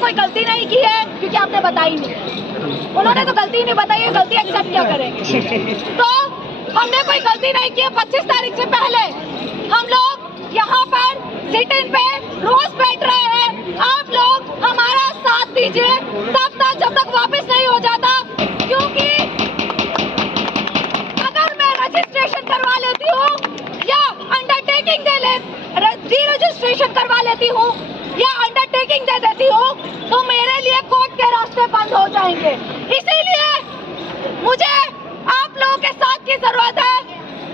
कोई गलती नहीं की है क्योंकि आपने बताई नहीं, उन्होंने तो गलती नहीं बताई है, गलती एक्सेप्ट क्या करेंगे। तो हमने कोई गलती नहीं की है। 25 तारीख से पहले हम लोग यहाँ पर सिट इन पे रोज बैठ रहे हैं। आप लोग हमारा साथ दीजिए तब तक जब तक वापस नहीं हो जाता, क्योंकि अगर मैं रजिस्ट्रेशन करवा लेती हूँ या अंडरटेकिंग रजिस्ट्रेशन करवा लेती हूँ या अंडरटेकिंग दे देती हूँ तो मेरे लिए कोर्ट के रास्ते बंद हो जाएंगे। इसीलिए मुझे आप लोगों के साथ की जरूरत है।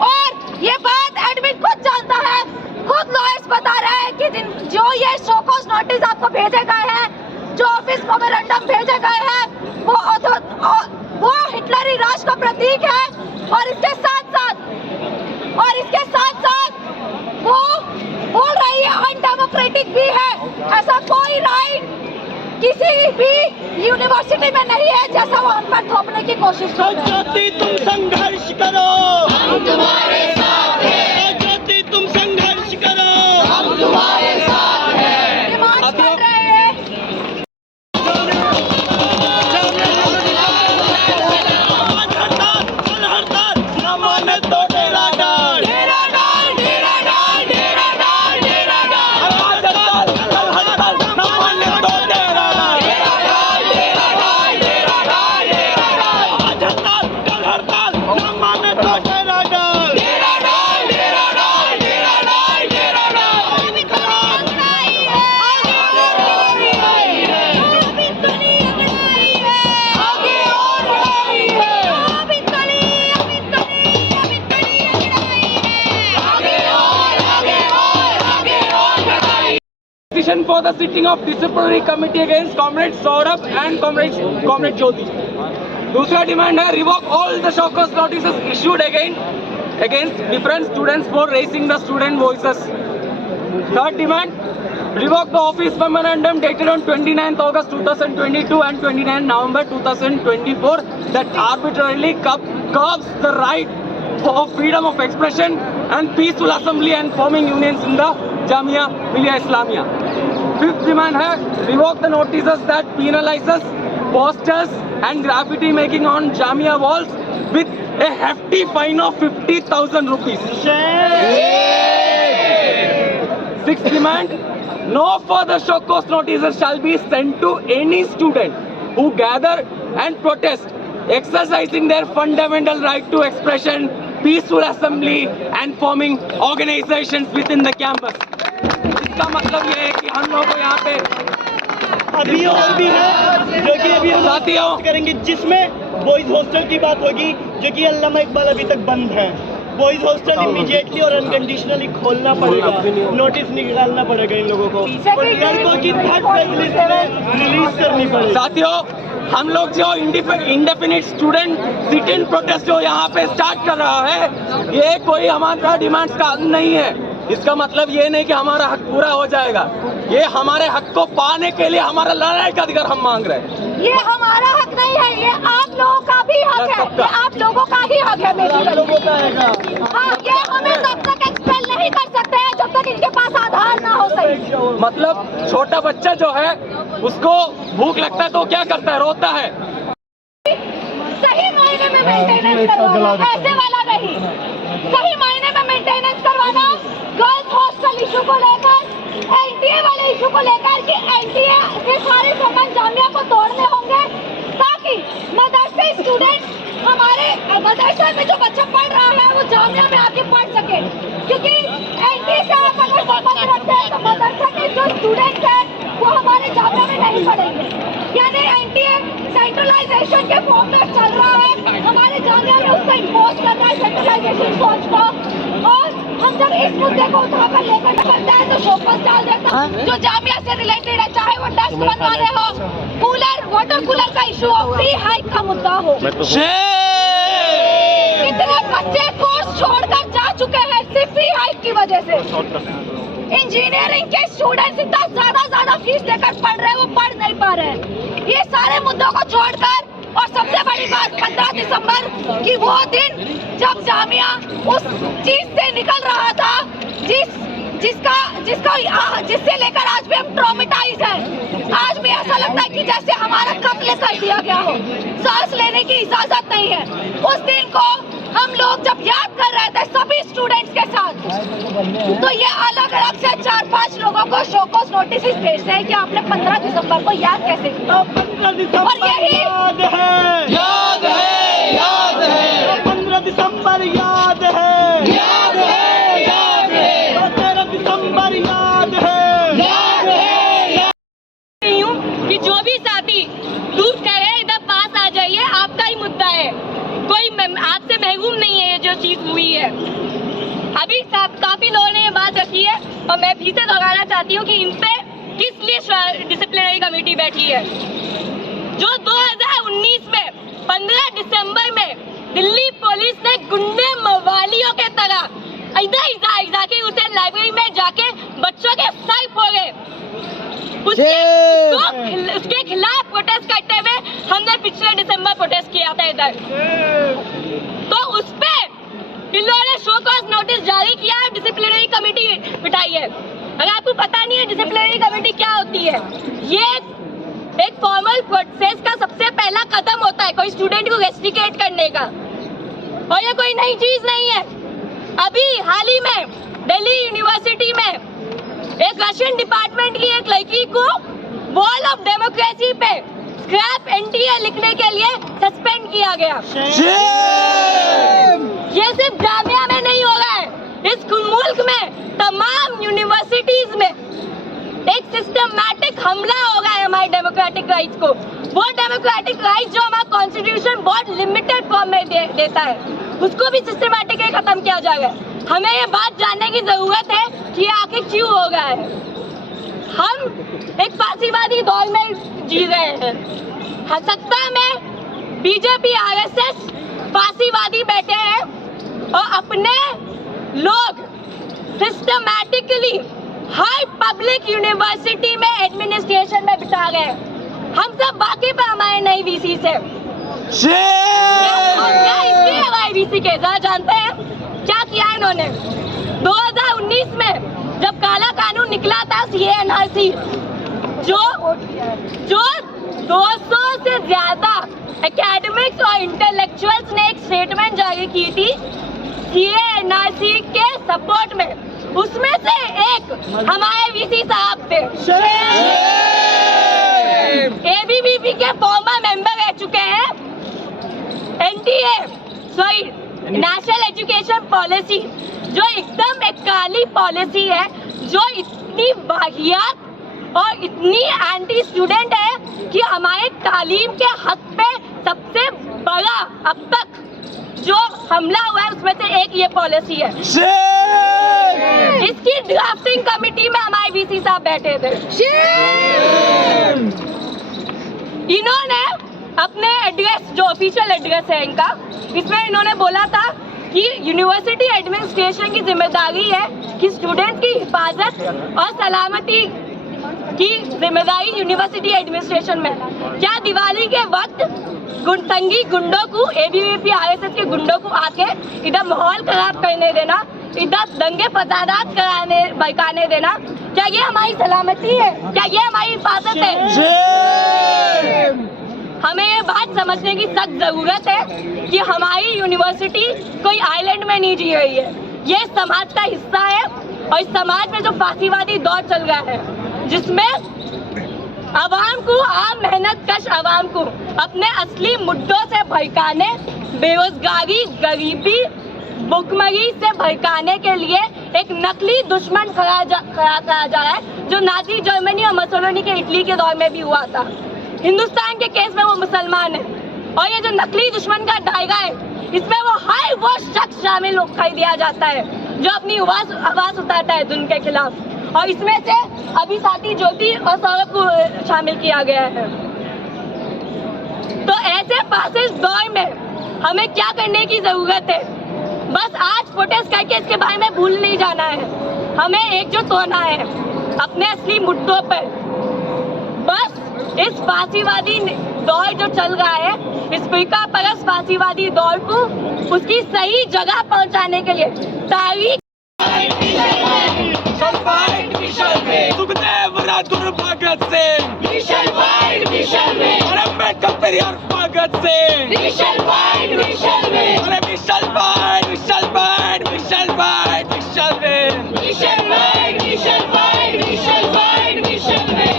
और ये बात एडमिन खुद जानता है, खुद लॉयर्स बता रहे हैं कि जो ये शोकॉज नोटिस आपको भेजे गए हैं, जो ऑफिस मेमोरेंडम भेजे गए हैं, वो हिटलरी राज का प्रतीक है। और इसके साथ साथ वो बोल रही है अनडेमोक्रेटिक भी है। ऐसा कोई राइट किसी भी यूनिवर्सिटी में नहीं है जैसा वो हम पर थोपने की कोशिश कर रहे हैं। ज्योति तुम संघर्ष करो, हम तुम्हारे साथ हैं। ज्योति तुम संघर्ष करो, हम तुम्हारे साथ हैं। डिमांड कर रहे हैं। हड़ताल न माने तो डेरा डाल, डेरा डाल, डेरा डाल, डेरा डाल, डेरा डाल। हड़ताल न माने तो डेरा डाल, डेरा डाल, डेरा डाल, डेरा डाल, डेरा डाल। आज हड़ताल कल हड़ताल न माने तो डेरा डाल, डेरा डाल, डेरा डाल, डेरा डाल, डेरा डाल। अभी तो नहीं आई है, अभी तो नहीं आई है, आगे और आई है, अभी तो नहीं आई है। आगे और आगे और आगे और बढ़ाई। Petition for the sitting of disciplinary committee against comrade Saurabh and comrade Jyoti. दूसरा डिमांड है revoke all the show cause notices issued against different students for raising the student voices. Third demand, revoke the office memorandum dated on 29th August 2022 and 29 November 2024 that arbitrarily curbs the right of freedom of expression and peaceful assembly and forming unions in the Jamia Millia Islamia. Fifth demand है revoke the notices that penalizes posters and graffiti making on Jamia walls with a hefty fine of 50,000 rupees. Sixth demand, no further show cause notices shall be sent to any student who gather and protest, exercising their fundamental right to expression, peaceful assembly and forming organizations within the campus. इसका मतलब ये है कि हम लोगों को यहाँ पे अभी और भी है जो कि अभी हम साथियों करेंगे, जिसमें बॉयज हॉस्टल की बात होगी जो कि अल्लामा इकबाल अभी तक बंद है। बॉयज हॉस्टल इमीडिएटली और अनकंडीशनली खोलना पड़ेगा, नोटिस निकालना पड़ेगा इन लोगों को, और लड़कों की थर्ड लिस्ट में रिलीज करनी पड़ेगी। साथियों, हम लोग जो indefinite student sit in protest जो यहाँ पे स्टार्ट कर रहा है, ये कोई हमारा डिमांड्स का अंत नहीं है। इसका मतलब ये नहीं कि हमारा हक पूरा हो जाएगा, ये हमारे हक को पाने के लिए हमारा लड़ाई का अधिकार हम मांग रहे हैं। ये हमारा हक नहीं है, ये आप लोगों का भी हक है, ये आप लोगों का ही हक है बेसिकली। हाँ, ये हमें तब तक एक्सपेल नहीं कर सकते हैं जब तक इनके पास आधार ना हो सही। मतलब छोटा बच्चा जो है उसको भूख लगता है तो क्या करता है, रोता है। सही मायने में मेंटेनेंस करवाना, ऐसे वाला नहीं, सही मायने में मेंटेनेंस करवाना। गर्ल्स हॉस्टल इशू को लेकर, एनटीए वाले इशू को लेकर कि एनटीए के सारे सामान जामिया को तोड़ने होंगे ताकि मदरसे स्टूडेंट्स, हमारे मदरसे में जो बच्चा पढ़ रहा है वो जामिया में आके पढ़ सके, क्योंकि एनटीए से आप अगर संबंध रखते हैं तो मदरसे के जो स्टूडेंट्स हैं वो हमारे जामिया में नहीं पढ़ेंगे। यानी एनटीए सेंट्रलाइजेशन के फॉर्म में चल रहा है, हमारे जामिया में उसको इम्पोज कर रहा है सेंट्रलाइजेशन सोच को। और हम जब इस मुद्दे को उठा कर लेकर निकलते हैं तो शोकॉज डाल देता है जो जामिया से रिलेटेड है, चाहे वो डेस्क बनवाने हो, कूलर, वाटर कूलर का इशू हो, फ्री हाइक का मुद्दा हो। कितने बच्चे कोर्स छोड़कर जा चुके हैं सिर्फ फ्री हाइक की वजह से। इंजीनियरिंग के स्टूडेंट्स इतना ज्यादा फीस देकर पढ़ रहे हैं, वो पढ़ नहीं पा रहे हैं। ये सारे मुद्दों को छोड़कर और सबसे बड़ी बात 15 दिसंबर की वो दिन जब जामिया उस चीज से निकल रहा था जिससे लेकर आज भी हम ट्रॉमेटाइज हैं। आज भी ऐसा लगता है कि जैसे हमारा कत्ल कर दिया गया हो, सांस लेने की इजाजत नहीं है। उस दिन को हम लोग जब याद कर रहे थे सभी स्टूडेंट्स के साथ, तो ये अलग अलग से 4-5 लोगों को शोकॉज नोटिस भेजते हैं कि आपने 15 दिसंबर को याद कैसे किया। 15 दिसंबर और यही याद है, याद है, याद है, 15 दिसंबर याद है, याद है, याद है, 13 दिसंबर याद है, याद है। रही हूँ कि जो भी साथी दूर करे इधर पास आ जाइए, आपका ही मुद्दा है, कोई आपसे महरूम नहीं है। जो चीज हुई है अभी काफी लोगों ने ये बात रखी है और मैं फिर से दोहराना चाहती हूँ कि इन पे किस लिए डिसिप्लिनरी कमेटी बैठी है। जो 2019 में 15 दिसंबर में दिल्ली पुलिस ने गुंडे मवालियों के तरह इधर जाके उसे लाइब्रेरी में जाके बच्चों के सर फोड़े, उसके खिलाफ प्रोटेस्ट करते हुए हमने पिछले दिसंबर प्रोटेस्ट किया था इधर। तो उस पे इन लोगों ने शो कॉज नोटिस जारी किया है, डिसिप्लिनरी कमेटी बिठाई है। अगर आपको पता नहीं है डिसिप्लिनरी कमेटी क्या होती है, ये एक फॉर्मल प्रोसेस का सबसे पहला कदम होता है कोई स्टूडेंट को रेस्ट्रिकेट करने का, और ये कोई नई चीज नहीं है। अभी हाल ही में दिल्ली यूनिवर्सिटी में एक रशियन डिपार्टमेंट की एक लड़की को वॉल ऑफ डेमोक्रेसी पे स्क्रैप एनटीए लिखने के लिए सस्पेंड किया गया। ये सिर्फ जामिया में नहीं हो रहा है, इस मुल्क में तमाम यूनिवर्सिटीज में एक सिस्टमैटिक हमला हो रहा है हमारे डेमोक्रेटिक राइट्स को। वो डेमोक्रेटिक राइट्स जो हमारा कॉन्स्टिट्यूशन बहुत लिमिटेड फॉर्म में देता है, उसको भी सिस्टमैटिकली खत्म किया जाएगा। हमें ये बात जानने की जरूरत है कि ये आखिर क्यों हो रहा है। हम एक फांसीवादी दौर में जी रहे हैं, सत्ता में बीजेपी आरएसएस फांसीवादी बैठे हैं और अपने लोग सिस्टमैटिकली हर पब्लिक यूनिवर्सिटी में एडमिनिस्ट्रेशन में बिठा गए। हम सब वाकिफ है हमारे नई वीसी से, क्या इसलिए हमारे वीसी के जरा जानते हैं क्या किया इन्होंने। 2019 में जब काला कानून निकला था CA/NRC, जो 200 से ज्यादा एकेडमिक्स और इंटेलेक्चुअल्स ने एक स्टेटमेंट जारी की थी CA/NRC के सपोर्ट में, उसमें से एक हमारे वीसी साहब थे। ABVP के फॉर्मर मेंबर रह चुके हैं। नेशनल एजुकेशन पॉलिसी जो एकदम एक काली पॉलिसी है, जो इतनी वाहियात और इतनी एंटी स्टूडेंट है कि हमारे तालीम के हक पे सबसे बड़ा अब तक जो हमला हुआ है उसमें से एक ये पॉलिसी है। इसकी ड्राफ्टिंग कमेटी में हमारे वीसी साहब बैठे थे। इन्होंने अपने एड्रेस जो ऑफिशियल एड्रेस है इनका, इसमें इन्होंने बोला था कि यूनिवर्सिटी एडमिनिस्ट्रेशन की जिम्मेदारी है कि स्टूडेंट की हिफाजत और सलामती की जिम्मेदारी यूनिवर्सिटी एडमिनिस्ट्रेशन में। क्या दिवाली के वक्त गुंडंगी गुंडों को, ABVP आरएसएस के गुंडों को आके इधर माहौल खराब करने देना, इधर दंगे फसादात भड़काने देना, क्या ये हमारी सलामती है? क्या ये हमारी हिफाजत है? हमें ये बात समझने की सख्त जरूरत है कि हमारी यूनिवर्सिटी कोई आइलैंड में नहीं जी रही है, ये समाज का हिस्सा है। और इस समाज में जो फांसीवादी दौर चल रहा है, जिसमें आवाम को, आम मेहनत कश आवाम को अपने असली मुद्दों से भड़काने, बेरोजगारी, गरीबी, भुखमरी से भड़काने के लिए एक नकली दुश्मन खड़ा करा जा रहा है, जो नाजी जर्मनी और मुसोलिनी के इटली के दौर में भी हुआ था। हिंदुस्तान के केस में वो मुसलमान है, और ये जो नकली दुश्मन का दायरा है, इसमें वो शख्स शामिल कर दिया जाता है जो अपनी आवाज उठाता है जुल्म के खिलाफ, और इसमें से अभी साथी ज्योति और सौरभ को शामिल किया गया है। तो ऐसे फासिस्ट दौर में हमें क्या करने की जरूरत है? बस आज प्रोटेस्ट करके इसके बारे में भूल नहीं जाना है, हमें एकजुट होना है अपने असली मुद्दों पर। बस इस फांसीवादी दौर जो चल रहा है, इस फीका परस फांसीवादी दौर को उसकी सही जगह पहुंचाने के लिए तारीख सुखदेव राजगुरु भगत सिंह और अम्बेडकर पेरियार भगत सिंह अरे विशल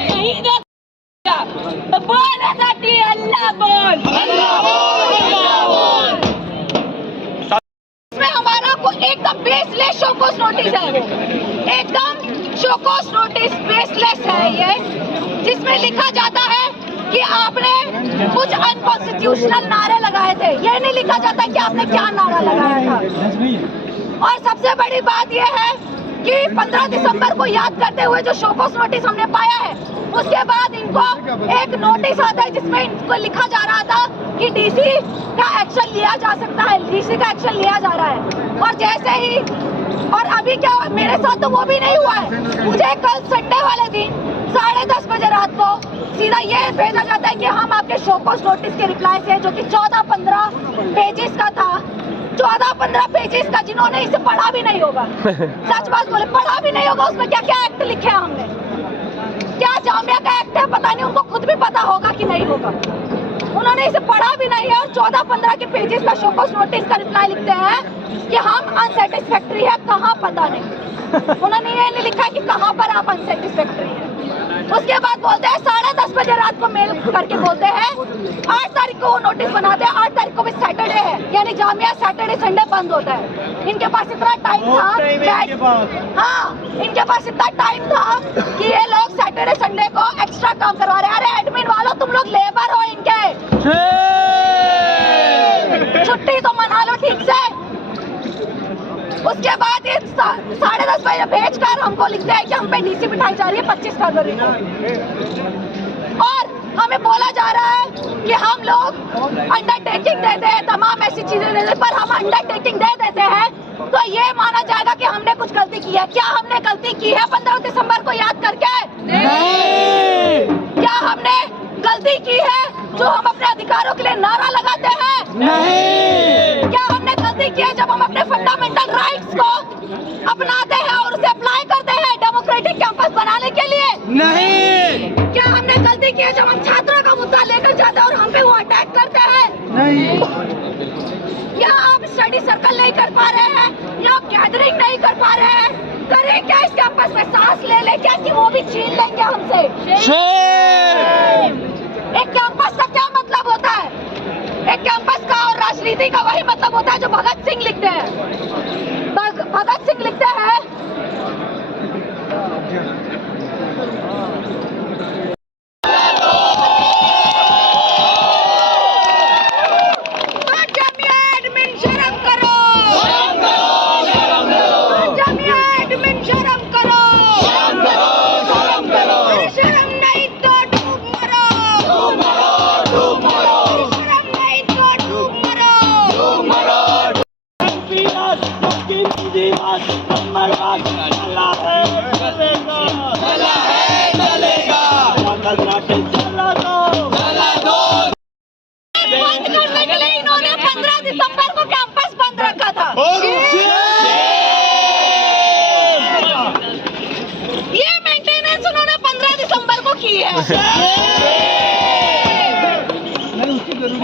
नहीं दे सकता। तो बोल सकती अल्लाह बोल। इसमें हमारा को एकदम बेसलेस शोकोस नोटिस है, एकदम शोकोस नोटिस बेसलेस है ये, जिसमें लिखा जाता है कि आपने कुछ अनकॉन्स्टिट्यूशनल नारे लगाए थे। ये नहीं लिखा जाता कि आपने क्या नारा लगाया था। और सबसे बड़ी बात यह है कि 15 दिसंबर को याद करते हुए जो शोकोस नोटिस हमने पाया है, उसके बाद इनको एक नोटिस आता है जिसमें इनको लिखा जा रहा था कि डीसी का एक्शन लिया जा सकता है, डीसी का एक्शन लिया जा रहा है। और जैसे ही और अभी क्या मेरे साथ तो वो भी नहीं हुआ है। मुझे कल संडे वाले दिन 10:30 बजे रात को सीधा ये भेजा जाता है कि हम आपके शोकोस नोटिस के रिप्लाई से, जो कि 14-15 पेजेस का था, 14-15 पेजेस का, जिन्होंने इसे पढ़ा भी नहीं होगा, सच बात बोले पढ़ा भी नहीं होगा, उसमें क्या क्या एक्ट लिखे हैं हमने, क्या जामिया का एक्ट है पता नहीं, उनको खुद भी पता होगा कि नहीं होगा। उन्होंने इसे पढ़ा भी नहीं है और 14-15 के पेजेस का शोकोस नोटिस का रिप्लाई लिखते हैं कि हम अनसेटिस्फैक्ट्री है, कहाँ पता नहीं। उन्होंने ये नहीं लिखा कि कहाँ पर आप अनसेटिस्फैक्ट्री है। उसके बाद बोलते हैं 10:30 बजे रात को मेल करके बोलते हैं 8 तारीख को वो नोटिस बनाते हैं। 8 तारीख को भी सैटरडे है, यानी जामिया सैटरडे संडे बंद होता है। इनके पास इतना टाइम था, हाँ इनके पास इतना टाइम था कि ये लोग सैटरडे संडे को एक्स्ट्रा काम करवा रहे हैं। अरे एडमिन वालों, तुम लोग लेबर हो इनके, छुट्टी तो मना लो ठीक से। उसके बाद ये 10:30 बजे भेज कर हमको लिखते हैं कि हम पे डीसी बिठाई जा रही है 25 फरवरी को, और हमें बोला जा रहा है कि हम लोग अंडरटेकिंग देते हैं, तमाम ऐसी चीजें देते हैं, पर हम अंडरटेकिंग दे देते हैं तो ये माना जाएगा कि हमने कुछ गलती की है। क्या हमने गलती की है 15 दिसंबर को याद करके? नहीं। क्या हमने गलती की है जो हम अपने अधिकारों के लिए नारा लगाते हैं? नहीं। क्या हमने गलती की है जब हम अपने फंडामेंटल राइट्स को अपनाते हैं और उसे अप्लाई करते हैं डेमोक्रेटिक कैंपस बनाने के लिए? नहीं। क्या हमने गलती की है जब हम छात्रों का मुद्दा लेकर जाते हैं और हम पे वो अटैक करते हैं? नहीं। या आप स्टडी सर्कल नहीं कर पा रहे हैं, या आप गैदरिंग नहीं कर पा रहे हैं, करें क्या इस कैंपस में? सांस ले क्या कि वो भी छीन लेंगे हमसे? एक कैंपस का क्या मतलब होता है? एक कैंपस का और राजनीति का वही मतलब होता है जो भगत सिंह लिखते हैं। भगत सिंह लिखते हैं इन्होंने 15 दिसंबर को कैंपस बंद रखा था। ये मेंटेनेंस उन्होंने 15 दिसंबर को की है।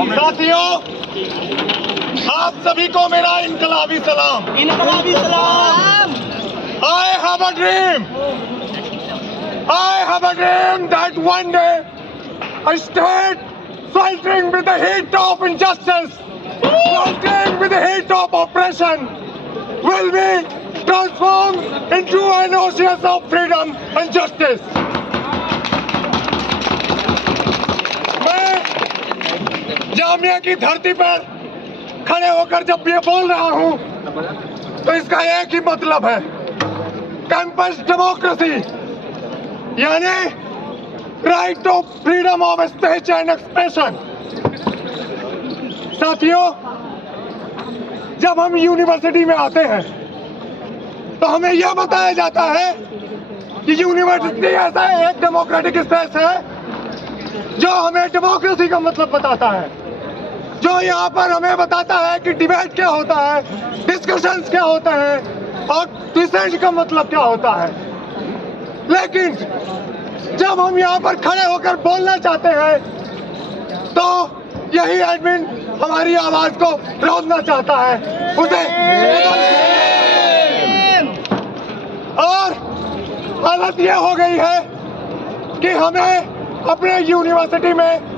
साथियों, आप सभी को मेरा इनकलाबी सलाम। इनकलाबी सलाम। I have a dream. I have a dream that one day a state sweltering with the heat of injustice, sweltering with the heat of oppression, will be transformed into an oasis of freedom and justice. मैं जामिया की धरती पर खड़े होकर जब ये बोल रहा हूँ तो इसका एक ही मतलब है, कैंपस डेमोक्रेसी, यानी right of freedom of speech and expression. साथियों, जब हम यूनिवर्सिटी में आते हैं तो हमें यह बताया जाता है कि यूनिवर्सिटी ऐसा एक डेमोक्रेटिक स्पेस है जो हमें डेमोक्रेसी का मतलब बताता है। जो यहाँ पर हमें बताता है कि डिबेट क्या होता है, डिस्कशंस क्या होते हैं और डिसेंट का मतलब क्या होता है। लेकिन जब हम यहाँ पर खड़े होकर बोलना चाहते हैं तो यही एडमिन हमारी आवाज को रोकना चाहता है उसे। और हालत ये हो गई है कि हमें अपने यूनिवर्सिटी में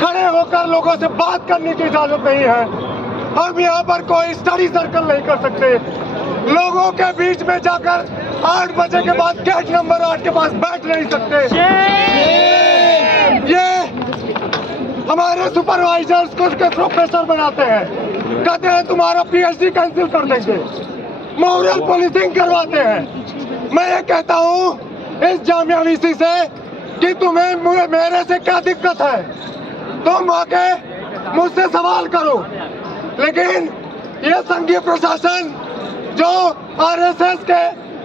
खड़े होकर लोगों से बात करने की इजाजत नहीं है। हम यहाँ पर कोई स्टडी सर्कल नहीं कर सकते। लोगों के बीच में जाकर 8 बजे के बाद गेट नंबर 8 के पास बैठ नहीं सकते। ये हमारे सुपरवाइजर्स को उसके प्रोफेसर बनाते हैं, कहते हैं तुम्हारा पीएचडी कैंसिल कर देंगे, मॉरल पुलिसिंग करवाते हैं। मैं ये कहता हूँ इस जामिया वीसी से कि तुम्हें मेरे से क्या दिक्कत है, तुम आके मुझसे सवाल करो। लेकिन ये संघीय प्रशासन जो आरएसएस के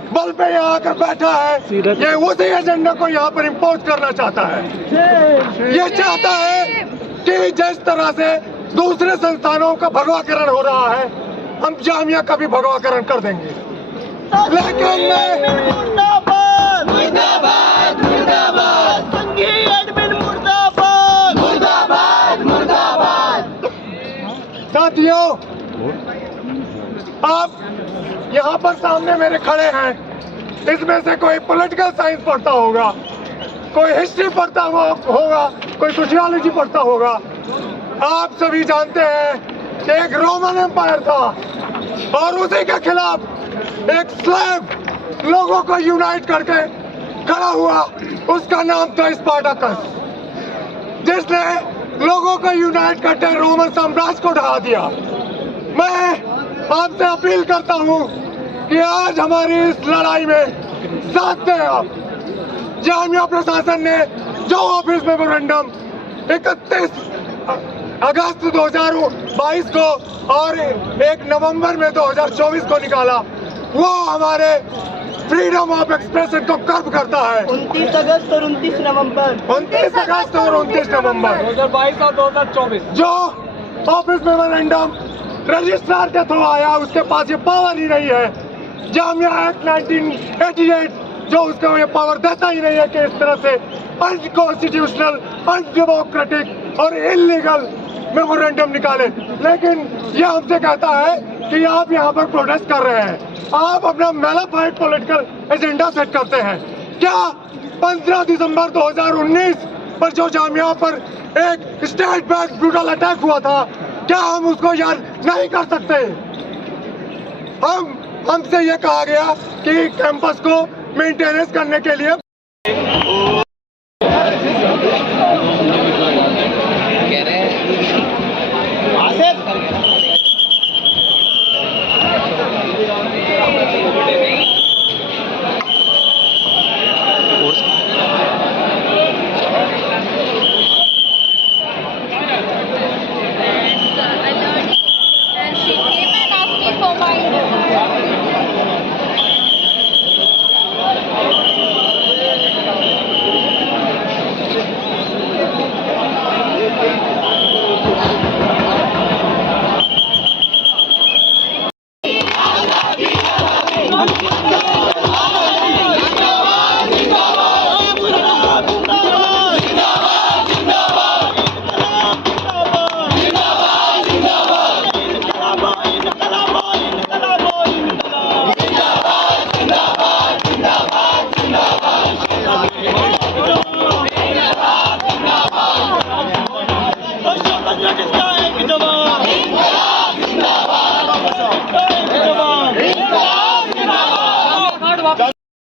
बल पे यहाँ आकर बैठा है, ये उसी एजेंडा को यहाँ पर इम्पोज करना चाहता है। ये चाहता है कि जिस तरह से दूसरे संस्थानों का भगवाकरण हो रहा है, हम जामिया का भी भगवाकरण कर देंगे। लेकिन मुर्दाबाद मुर्दाबाद मुर्दाबाद, संघीय एडमिन मुर्दाबाद मुर्दाबाद मुर्दाबाद। साथियों, आप यहाँ पर सामने मेरे खड़े हैं, इसमें से कोई पॉलिटिकल साइंस पढ़ता होगा, कोई हिस्ट्री पढ़ता होगा, कोई सोशियोलॉजी पढ़ता होगा। आप सभी जानते हैं कि एक रोमन एम्पायर था और उसी के खिलाफ एक स्लेव लोगों को यूनाइट करके खड़ा हुआ, उसका नाम था स्पार्टाकस, जिसने लोगों को यूनाइट करके रोमन साम्राज्य को ढहा दिया। मैं आपसे अपील करता हूँ कि आज हमारी इस लड़ाई में साथ दें आप। जामिया प्रशासन ने जो ऑफिस मेमोरेंडम 31 अगस्त 2022 को और 1 नवंबर में 2024 को निकाला, वो हमारे फ्रीडम ऑफ एक्सप्रेशन को कर्व करता है। 29 अगस्त और 29 नवंबर 29 अगस्त और 29 नवंबर 2022 और 2024 जो ऑफिस मेमोरेंडम रजिस्ट्रार के थ्रू आया, उसके पास ये पावर ही नहीं है। जामिया एक्ट 1988 जो उसको ये पावर देता ही नहीं है कि इस तरह से अनकॉन्स्टिट्यूशनल, अनडेमोक्रेटिक और इलीगल मेमोरेंडम निकाले। लेकिन ये हमसे कहता है कि आप यहाँ पर प्रोटेस्ट कर रहे हैं, आप अपना मेलाफाइड पॉलिटिकल एजेंडा सेट करते हैं। क्या 15 दिसंबर 2019 पर जो जामिया पर एक स्टेट बैक ब्रूटल अटैक हुआ था, क्या हम उसको याद नहीं कर सकते? हमसे ये कहा गया कि कैंपस को मेंटेनेंस करने के लिए